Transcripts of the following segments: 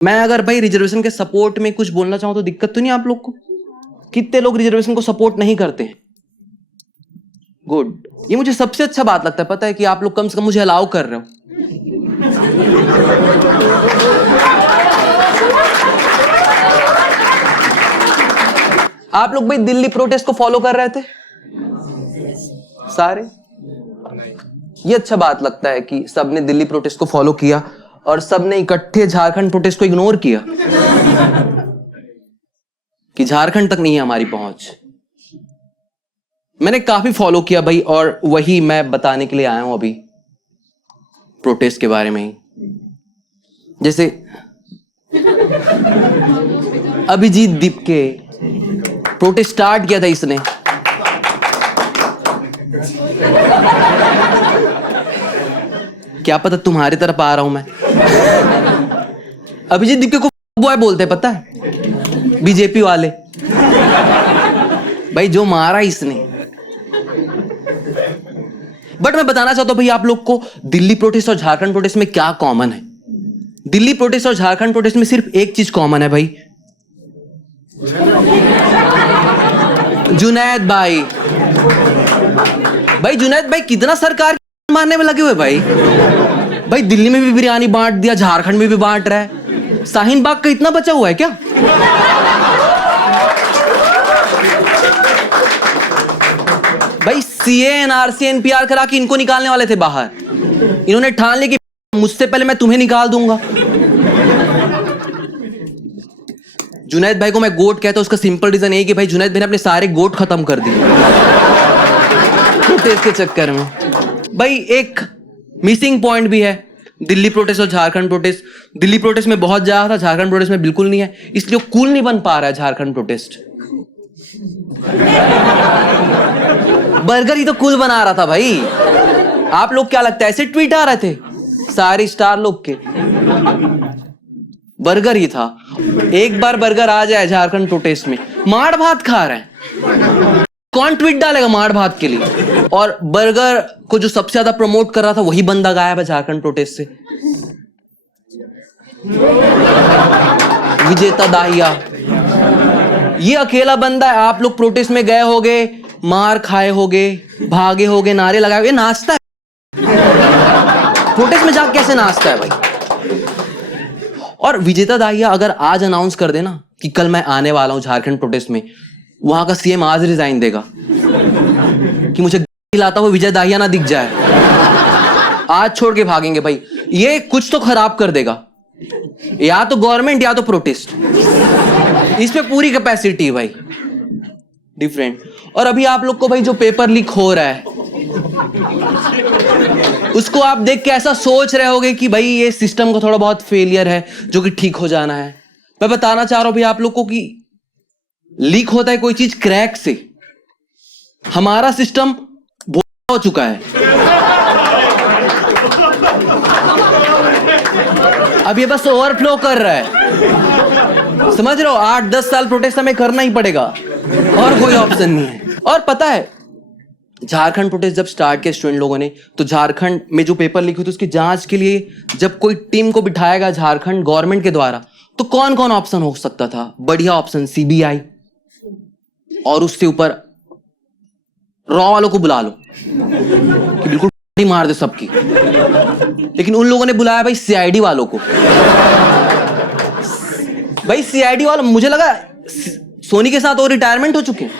मैं अगर भाई रिजर्वेशन के सपोर्ट में कुछ बोलना चाहूं तो दिक्कत तो नहीं आप लोग को? कितने लोग रिजर्वेशन को सपोर्ट नहीं करते हैं? गुड। ये मुझे सबसे अच्छा बात लगता है, पता है, कि आप लोग कम से कम मुझे अलाउ कर रहे हो। आप लोग भाई दिल्ली प्रोटेस्ट को फॉलो कर रहे थे सारे? ये अच्छा बात लगता है कि सबने दिल्ली प्रोटेस्ट को फॉलो किया और सबने इकट्ठे झारखंड प्रोटेस्ट को इग्नोर किया कि झारखंड तक नहीं है हमारी पहुंच। मैंने काफी फॉलो किया भाई, और वही मैं बताने के लिए आया हूं अभी प्रोटेस्ट के बारे में ही। जैसे अभिजीत दीप के प्रोटेस्ट स्टार्ट किया था इसने, क्या पता तुम्हारी तरफ आ रहा हूं मैं। अभिजीत दीप को बॉय बोलते हैं, पता है, बीजेपी वाले। भाई जो मारा इसने। बट मैं बताना चाहता हूं भाई आप लोग को, दिल्ली प्रोटेस्ट और झारखंड प्रोटेस्ट में क्या कॉमन है। दिल्ली प्रोटेस्ट और झारखंड प्रोटेस्ट में सिर्फ एक चीज कॉमन है भाई, जुनैद भाई। भाई जुनैद भाई कितना सरकार मारने में लगे हुए भाई। भाई दिल्ली में भी बिरयानी बांट दिया, झारखंड में भी बांट रहा है। शाहीन बाग का इतना बचा हुआ है क्या? भाई सीए एनआरसी एनपीआर करा के इनको निकालने वाले थे बाहर। इन्होंने ठान लिया कि मुझसे पहले मैं तुम्हें निकाल दूंगा। जुनैद भाई को मैं गोट कहता हूं, उसका सिंपल रीजन यही कि भाई जुनैद भाई ने अपने सारे गोट खत्म कर दिए प्रोटेस्ट के चक्कर में। भाई एक मिसिंग पॉइंट भी है दिल्ली प्रोटेस्ट और झारखंड प्रोटेस्ट। दिल्ली प्रोटेस्ट में बहुत ज्यादा था, झारखंड प्रोटेस्ट में बिल्कुल नहीं है, इसलिए कूल नहीं बन पा रहा है झारखंड प्रोटेस्ट। बर्गर ही तो कूल बना रहा था भाई। आप लोग क्या लगता है ऐसे ट्वीट आ रहे थे सारे स्टार लोग के? बर्गर ही था। एक बार बर्गर आ जाए झारखंड प्रोटेस्ट में, माड़ भात खा रहे हैं, कौन ट्वीट डालेगा माड़ भात के लिए? और बर्गर को जो सबसे ज्यादा प्रमोट कर रहा था वही बंदा गायब है झारखंड प्रोटेस्ट से, विजेता दाहिया। ये अकेला बंदा है। आप लोग प्रोटेस्ट में गए होगे, मार खाए होगे, भागे होगे, नारे लगाए, ये नाचता है प्रोटेस्ट में जाकर, कैसे नाचता है भाई। और विजेता दाहिया अगर आज अनाउंस कर देना कि कल मैं आने वाला हूं झारखंड प्रोटेस्ट में, वहां का सीएम आज रिजाइन देगा कि मुझे लाता हुआ विजय दाहिया ना दिख जाए, आज छोड़ के भागेंगे भाई। ये कुछ तो खराब कर देगा, या तो गवर्नमेंट या तो प्रोटेस्ट। इसमें पूरी कैपेसिटी है भाई, डिफरेंट। और अभी आप लोग को भाई जो पेपर लीक हो रहा है उसको आप देख के ऐसा सोच रहे होगे कि भाई ये सिस्टम का थोड़ा बहुत फेलियर है जो कि ठीक हो जाना है। मैं बताना चाह रहा हूं भाई आप लोग को कि लीक होता है कोई चीज क्रैक से, हमारा सिस्टम हो चुका है। अब ये बस ओवरफ्लो कर रहा है, समझ रहे हो? 8-10 साल प्रोटेस्ट हमें करना ही पड़ेगा और कोई ऑप्शन नहीं है। और पता है झारखंड प्रोटेस्ट जब स्टार्ट किया स्टूडेंट लोगों ने, तो झारखंड में जो पेपर लीक हुई थी उसकी जांच के लिए जब कोई टीम को बिठाएगा झारखंड गवर्नमेंट के द्वारा, तो कौन कौन ऑप्शन हो सकता था? बढ़िया ऑप्शन सीबीआई, और उससे ऊपर रॉ वालों को बुला लो कि बिल्कुल मार दे सबकी। लेकिन उन लोगों ने बुलाया भाई सीआईडी वालों को। भाई सीआईडी वालों, मुझे लगा सोनी के साथ वो रिटायरमेंट हो चुके हैं,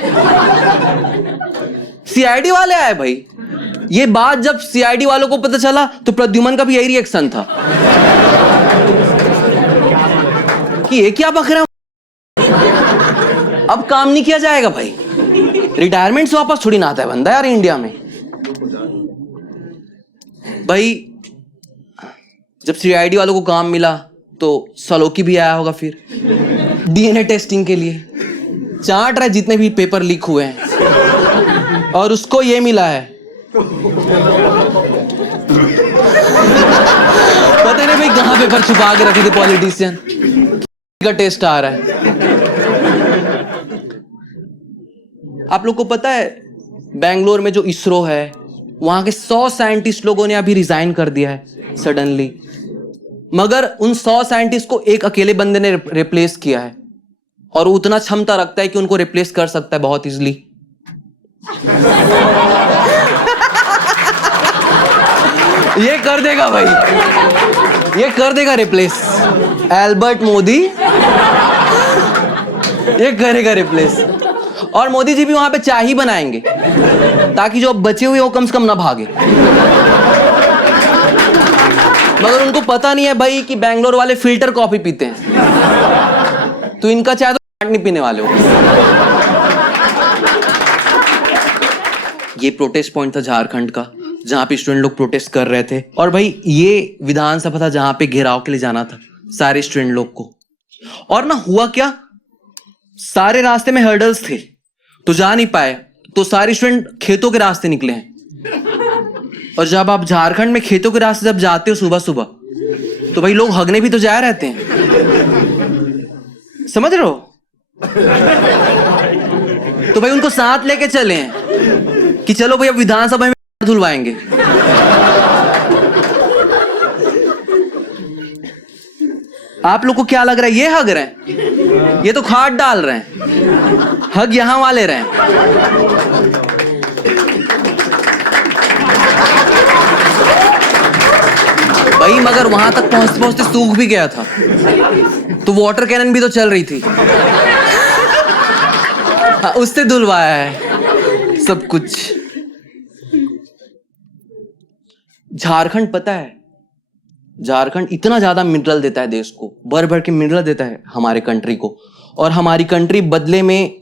सीआईडी वाले आए भाई। ये बात जब सीआईडी वालों को पता चला तो प्रद्युमन का भी यही रिएक्शन था कि ये क्या बक रहा हूं, अब काम नहीं किया जाएगा भाई। रिटायरमेंट से वापस थोड़ी ना आता है बंदा यार इंडिया में। भाई जब सीआईडी वालों को काम मिला तो सलोकी भी आया होगा फिर डीएनए टेस्टिंग के लिए, चाट रहा है जितने भी पेपर लीक हुए हैं, और उसको ये मिला है। पता नहीं भाई कहां पेपर छुपा के रखे थे पॉलिटिशियन का टेस्ट आ रहा है। आप लोग को पता है बेंगलोर में जो इसरो है वहां के 100 साइंटिस्ट लोगों ने अभी रिजाइन कर दिया है सडनली। मगर उन 100 साइंटिस्ट को एक अकेले बंदे ने रिप्लेस किया है, और वो उतना क्षमता रखता है कि उनको रिप्लेस कर सकता है बहुत इजीली। ये कर देगा भाई, ये कर देगा रिप्लेस। एल्बर्ट मोदी ये करेगा रिप्लेस। और मोदी जी भी वहां पे चाय ही बनाएंगे ताकि जो बचे हुए वो कम से कम ना भागे। मगर उनको पता नहीं है भाई कि बैंगलोर वाले फिल्टर कॉफी पीते हैं, तो इनका चाय तो नहीं पीने वाले हो। ये प्रोटेस्ट पॉइंट था झारखंड का, जहां पे स्टूडेंट लोग प्रोटेस्ट कर रहे थे। और भाई ये विधानसभा था जहां पे घेराव के लिए जाना था सारे स्टूडेंट लोग को। और ना हुआ क्या, सारे रास्ते में हर्डल्स थे तो जा नहीं पाए, तो सारे स्टूडेंट खेतों के रास्ते निकले हैं। और जब आप झारखंड में खेतों के रास्ते जब जाते हो सुबह सुबह, तो भाई लोग हगने भी तो जा रहते हैं, समझ रहे हो? तो भाई उनको साथ लेके चले हैं कि चलो भाई अब विधानसभा में धुलवाएंगे। आप लोग को क्या लग रहा है, ये हग रहे हैं? ये तो खाद डाल रहे हैं, हग यहां वाले रहे हैं। भाई मगर वहां तक पहुंचते पहुंचते सूख भी गया था, तो वाटर कैनन भी तो चल रही थी, उससे धुलवाया है सब कुछ। झारखंड, पता है झारखंड इतना ज्यादा मिनरल देता है देश को, भर भर के मिनरल देता है हमारे कंट्री को, और हमारी कंट्री बदले में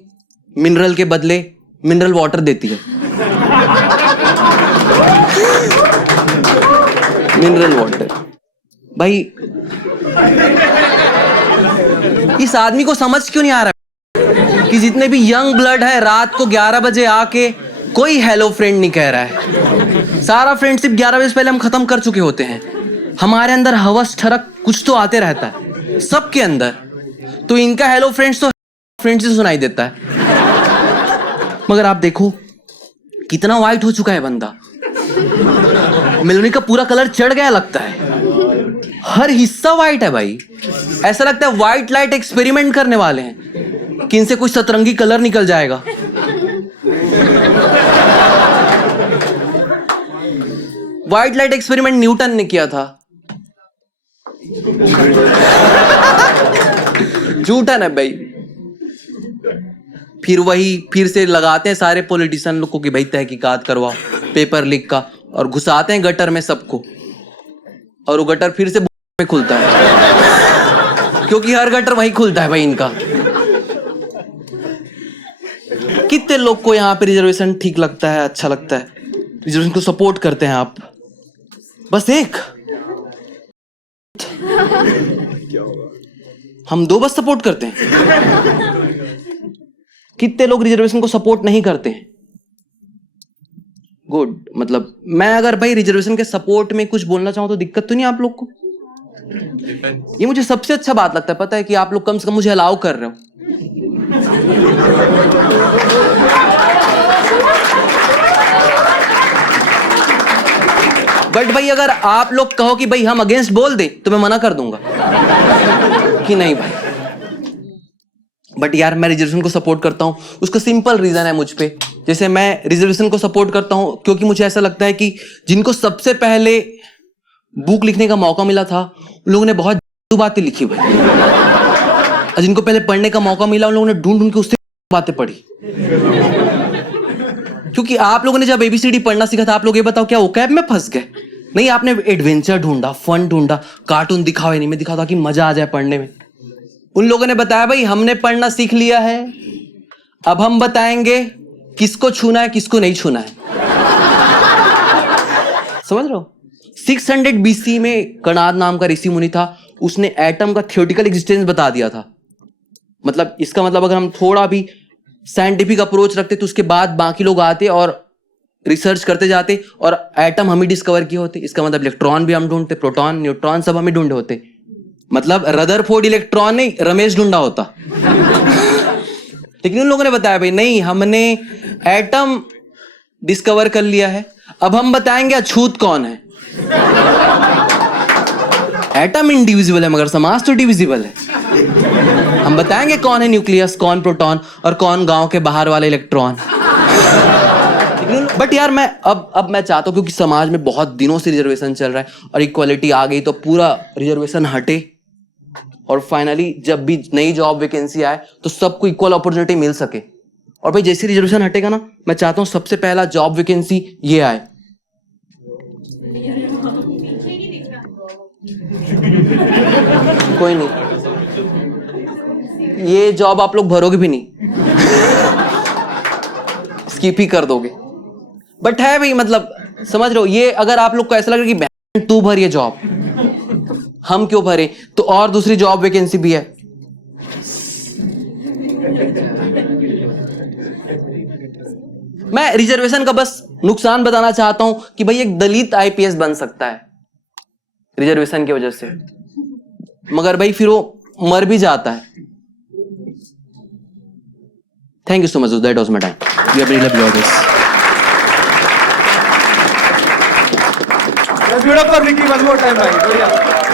मिनरल के बदले मिनरल वाटर देती है। Mineral water. भाई इस आदमी को समझ क्यों नहीं आ रहा कि जितने भी यंग ब्लड है रात को 11 बजे आके कोई हेलो फ्रेंड नहीं कह रहा है। सारा फ्रेंडशिप 11 बजे से पहले हम खत्म कर चुके होते हैं। हमारे अंदर हवस ठरक कुछ तो आते रहता है सबके अंदर, तो इनका हेलो फ्रेंड्स तो फ्रेंड्स से सुनाई देता है। मगर आप देखो कितना वाइट हो चुका है बंदा, मेलोनी का पूरा कलर चढ़ गया लगता है, हर हिस्सा वाइट है भाई। ऐसा लगता है व्हाइट लाइट एक्सपेरिमेंट करने वाले हैं कि इनसे कुछ सतरंगी कलर निकल जाएगा। व्हाइट लाइट एक्सपेरिमेंट न्यूटन ने किया था। झूठा है भाई। फिर से लगाते हैं सारे पॉलिटिशियन लोग को कि भाई तहकीकात करवाओ पेपर लीक का, और घुसाते हैं गटर में सबको, और वो गटर फिर से में खुलता है, क्योंकि हर गटर वही खुलता है भाई इनका। कितने लोग को यहाँ पे रिजर्वेशन ठीक लगता है, अच्छा लगता है, रिजर्वेशन को सपोर्ट करते हैं आप? बस एक, हम दो बस सपोर्ट करते हैं। कितने लोग रिजर्वेशन को सपोर्ट नहीं करते हैं? गुड, मतलब मैं अगर भाई रिजर्वेशन के सपोर्ट में कुछ बोलना चाहूं तो दिक्कत तो नहीं आप लोग को? ये मुझे सबसे अच्छा बात लगता है, पता है, कि आप लोग कम से कम मुझे अलाउ कर रहे हो। बट भाई अगर आप लोग कहो कि भाई हम अगेंस्ट बोल दे तो मैं मना कर दूंगा कि नहीं भाई। बट यार मैं रिजर्वेशन को सपोर्ट करता हूं, उसका सिंपल रीजन है मुझ पे। जैसे मैं रिजर्वेशन को सपोर्ट करता हूं क्योंकि मुझे ऐसा लगता है कि जिनको सबसे पहले बुक लिखने का मौका मिला था उन लोगों ने बहुत बातें लिखी भाई, और जिनको पहले पढ़ने का मौका मिला उन लोगों ने ढूंढ ढूंढ के उससे बातें पढ़ी। क्योंकि आप लोगों ने जब ABCD पढ़ना सीखा था, आप लोग ये बताओ क्या ओकैब में फंस गए? नहीं, आपने एडवेंचर ढूंढा, फन ढूंढा, कार्टून दिखाओ नहीं में दिखाओ ताकि मजा आ जाए पढ़ने में। उन लोगों ने बताया भाई हमने पढ़ना सीख लिया है, अब हम बताएंगे किसको छूना है किसको नहीं छूना है। समझ रहे हो? 600 BC में कणाद नाम का ऋषि मुनि था, उसने एटम का थियोरेटिकल एग्जिस्टेंस बता दिया था। मतलब इसका मतलब अगर हम थोड़ा भी साइंटिफिक अप्रोच रखते तो उसके बाद बाकी लोग आते और रिसर्च करते जाते और एटम हम ही डिस्कवर किए होते। इसका मतलब इलेक्ट्रॉन भी हम ढूंढते, प्रोटॉन न्यूट्रॉन सब हम ही ढूंढे होते। मतलब रदरफोर्ड इलेक्ट्रॉन नहीं, रमेश ढूंढा होता। लेकिन उन लोगों ने बताया भाई नहीं, हमने एटम डिस्कवर कर लिया है, अब हम बताएंगे अछूत कौन है। एटम इंडिविजिबल है मगर समाज तो डिविजिबल है। हम बताएंगे कौन है न्यूक्लियस, कौन प्रोटॉन और कौन गांव के बाहर वाले इलेक्ट्रॉन। बट यार मैं अब मैं चाहता हूं, क्योंकि समाज में बहुत दिनों से रिजर्वेशन चल रहा है और इक्वालिटी आ गई, तो पूरा रिजर्वेशन हटे और फाइनली जब भी नई जॉब वैकेंसी आए तो सबको इक्वल अपॉर्चुनिटी मिल सके। और भाई जैसे रिजर्वेशन हटेगा ना, मैं चाहता हूं सबसे पहला जॉब वैकेंसी ये आए। कोई नहीं, ये जॉब आप लोग भरोगे भी नहीं, स्किप ही कर दोगे। बट है भाई, मतलब समझ रहे हो, ये अगर आप लोग को ऐसा लग रहा है कि बहन तू भर ये जॉब, हम क्यों भरे, तो और दूसरी जॉब वैकेंसी भी है। मैं रिजर्वेशन का बस नुकसान बताना चाहता हूं कि भाई एक दलित आईपीएस बन सकता है रिजर्वेशन की वजह से, मगर भाई फिर वो मर भी जाता है। Thank you so much, that was my time. You have really loved this. Beautiful, Vicky. One more time, buddy.